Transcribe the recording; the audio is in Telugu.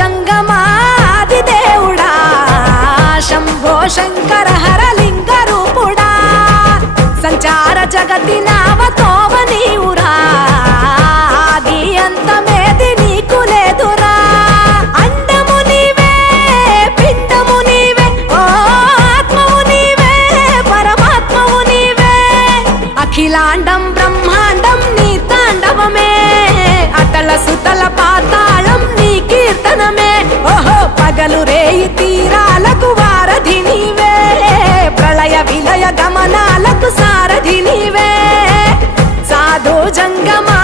జంగమాది దేవుడా శంభో శంకర హరలింగ రూపుడా సంచార జగతి నావతోవ నీవురా ఆది అంతమేది నీకు లేదురా అండము నీవే పిండము నీవే ఓ ఆత్మవు నీవే పరమాత్మవు నీవే అఖిలాండం బ్రహ్మాండం నీ తాండవమే అతల సుతల పాతాళం నీ కీర్తనమే ఓహో పగలు రేయి తీరాలకు వారధి నీవే ప్రళయ విలయ గమనాలకు సారథి నీవే సాధు జంగమా